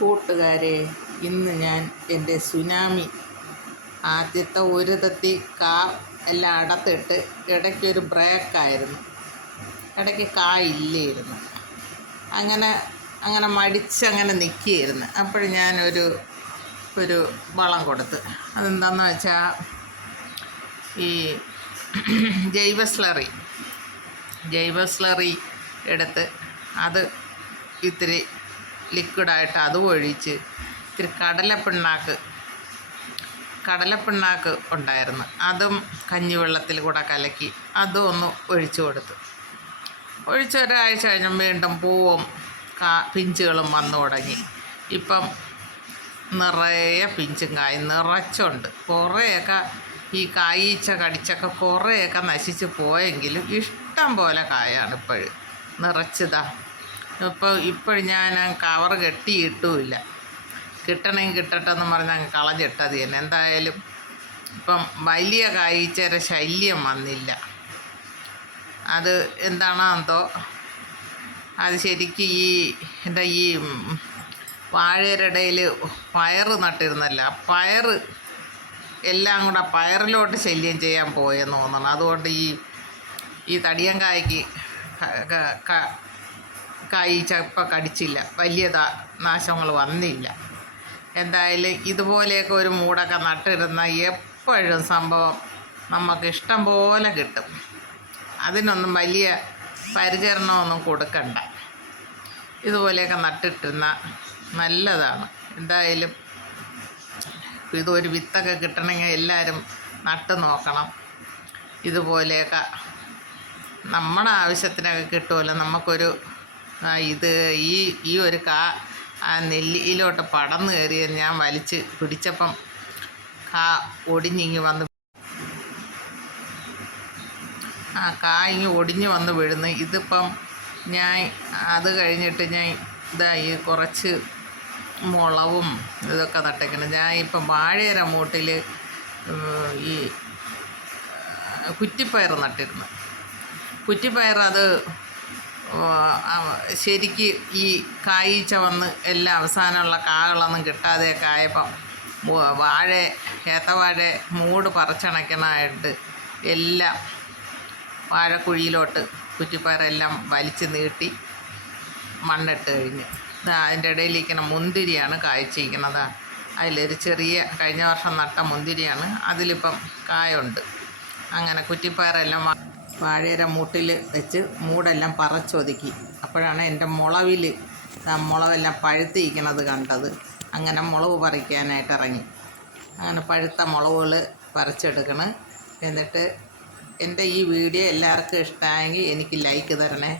കൂട്ടുകാരെ, ഇന്ന് ഞാൻ എൻ്റെ സുനാമി ആദ്യത്തെ ഒരു തത്തി എല്ലാം അടത്തിട്ട് ഇടയ്ക്കൊരു ബ്രേക്കായിരുന്നു. ഇടയ്ക്ക് ഇല്ലായിരുന്നു. അങ്ങനെ അങ്ങനെ മടിച്ചങ്ങനെ നിൽക്കുകയായിരുന്നു. അപ്പോൾ ഞാനൊരു വളം കൊടുത്ത്. അതെന്താണെന്ന് വെച്ചാൽ ഈ ജൈവ സ്ലറി എടുത്ത് അത് ഇത്തിരി ലിക്വിഡായിട്ട് അതും ഒഴിച്ച് ഇത്തിരി കടലപ്പിണ്ണാക്ക് ഉണ്ടായിരുന്നു, അതും കഞ്ഞിവെള്ളത്തിൽ കൂടെ കലക്കി അതും ഒന്ന് ഒഴിച്ചു കൊടുത്തു. ഒരാഴ്ച കഴിഞ്ഞ് വീണ്ടും പൂവും പിഞ്ചുകളും വന്നു തുടങ്ങി. ഇപ്പം നിറയെ പിഞ്ചും കായും നിറച്ചുണ്ട്. കുറേയൊക്കെ ഈ കായീച്ച കടിച്ചൊക്കെ കുറേയൊക്കെ നശിച്ച് പോയെങ്കിലും ഇഷ്ടം പോലെ കായാണ് ഇപ്പോഴും നിറച്ചതാ. ഇപ്പോൾ ഞാൻ കവർ കെട്ടിയിട്ടുമില്ല. കിട്ടണമെങ്കിൽ കിട്ടട്ടെ എന്ന് പറഞ്ഞ് അങ്ങ് കളഞ്ഞിട്ടത് തന്നെ. എന്തായാലും ഇപ്പം വലിയ കായീച്ചയുടെ ശല്യം വന്നില്ല. അത് എന്താണോ എന്തോ. അത് ശരിക്കും എൻ്റെ ഈ വാഴയുടെ ഇടയിൽ പയറ് നട്ടിരുന്നല്ല, പയറ് എല്ലാം കൂടെ പയറിലോട്ട് ശല്യം ചെയ്യാൻ പോയെന്ന് തോന്നണം. അതുകൊണ്ട് ഈ തടിയങ്കായ്ക്ക് കായീച്ച ഇപ്പം കടിച്ചില്ല, വലിയ നാശങ്ങൾ വന്നില്ല. എന്തായാലും ഇതുപോലെയൊക്കെ ഒരു മൂടൊക്കെ നട്ടിരുന്ന എപ്പോഴും സംഭവം നമുക്ക് ഇഷ്ടം പോലെ കിട്ടും. അതിനൊന്നും വലിയ പരിചരണമൊന്നും കൊടുക്കണ്ട. ഇതുപോലെയൊക്കെ നട്ടിട്ടിരുന്ന നല്ലതാണ്. എന്തായാലും ഇതൊരു വിത്തൊക്കെ കിട്ടണമെങ്കിൽ എല്ലാവരും നട്ട് നോക്കണം. ഇതുപോലെയൊക്കെ നമ്മുടെ ആവശ്യത്തിനൊക്കെ കിട്ടുമല്ലോ. നമുക്കൊരു ഈ ഒരു നെല്ലിയിലോട്ട് പടർന്നു കയറിയത് ഞാൻ വലിച്ച് പിടിച്ചപ്പം ഒടിഞ്ഞിങ്ങി വന്ന് ഇങ്ങ് ഒടിഞ്ഞ് വന്ന് വീഴുന്നു. ഇതിപ്പം ഞാൻ അത് കഴിഞ്ഞിട്ട് ഞാൻ ഈ കുറച്ച് മുളവും ഇതൊക്കെ നട്ടേക്കണം. ഞാൻ ഇപ്പം വാഴയുടെ മൂട്ടിൽ ഈ കുറ്റിപ്പയർ നട്ടിരുന്നു. കുറ്റിപ്പയർ അത് ശരിക്ക് ഈ കായീച്ച വന്ന് എല്ലാം അവസാനമുള്ള കാകളൊന്നും കിട്ടാതെയൊക്കെ ആയപ്പം ഏത്തവാഴ മൂട് പറിച്ചണയ്ക്കണമായിട്ട് എല്ലാം വാഴക്കുഴിയിലോട്ട് കുറ്റിപ്പയറെല്ലാം വലിച്ച് നീട്ടി മണ്ണിട്ട് കഴിഞ്ഞ്. അതിൻ്റെ ഇടയിലിരിക്കുന്ന മുന്തിരിയാണ് കായ്ച്ചിരിക്കുന്നത്. അതിലൊരു ചെറിയ കഴിഞ്ഞ വർഷം നട്ട മുന്തിരിയാണ്, അതിലിപ്പം കായുണ്ട്. അങ്ങനെ കുറ്റിപ്പയറെല്ലാം വാഴയുടെ മൂട്ടിൽ വെച്ച് മൂടെല്ലാം പറച്ചൊതുക്കി. അപ്പോഴാണ് എൻ്റെ മുളവെല്ലാം പഴുത്തിരിക്കുന്നത് കണ്ടത്. അങ്ങനെ മുളക് പറിക്കാനായിട്ട് ഇറങ്ങി. അങ്ങനെ പഴുത്ത മുളകുകൾ പറിച്ചെടുക്കണം. എന്നിട്ട് എൻ്റെ ഈ വീഡിയോ എല്ലാവർക്കും ഇഷ്ടമായെങ്കിൽ എനിക്ക് ലൈക്ക് തരണേ.